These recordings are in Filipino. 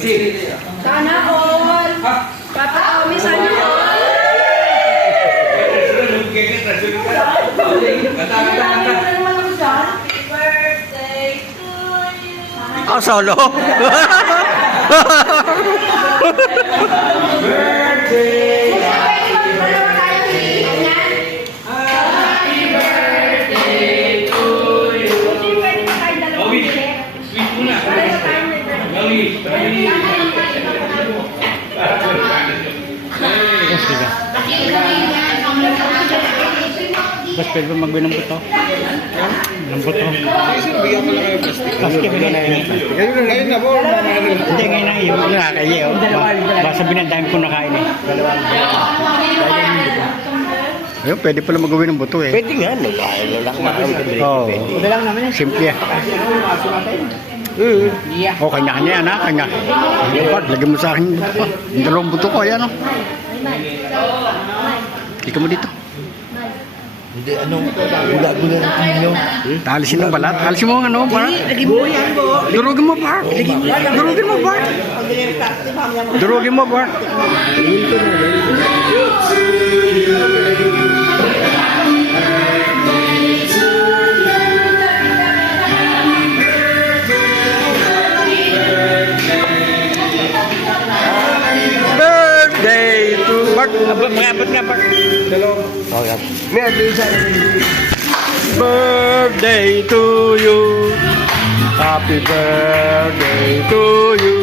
Sana all. Papakawisan niyo all. Happy birthday to you. Oh, solo? Birthday. Bas, pwede ba magbilang buto? Ng buto? Bigyan ko lang kayo plastic. Plastic na yun. Ngayon na po. Hindi, ngayon na yun. Nakakaya. Basta binandahin ko nakain eh. Ayun, pwede pala magawin ng buto eh. Pwede nga, lalak na kami. Oo. Simple yan. Oh, kanya-kanya yan ha, kanya. Lagyan mo sa akin yung dalawang buto ko, ayan o. Ikaw mo dito. Hindi, gula-gula ng tinyo. Alisin ng balat. Alisin mo ang ano, Bart. Durugin mo, Bart. Durugin mo, Bart. Durugin mo, Bart. Birthday to Bart. Abot nga, Bart. Oh, yan. May adisa. Birthday to you. Happy birthday to you.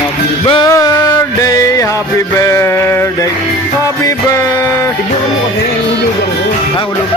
Happy birthday, happy birthday, happy birthday. Tignan mo kasi, hulog ako. Ah, hulog.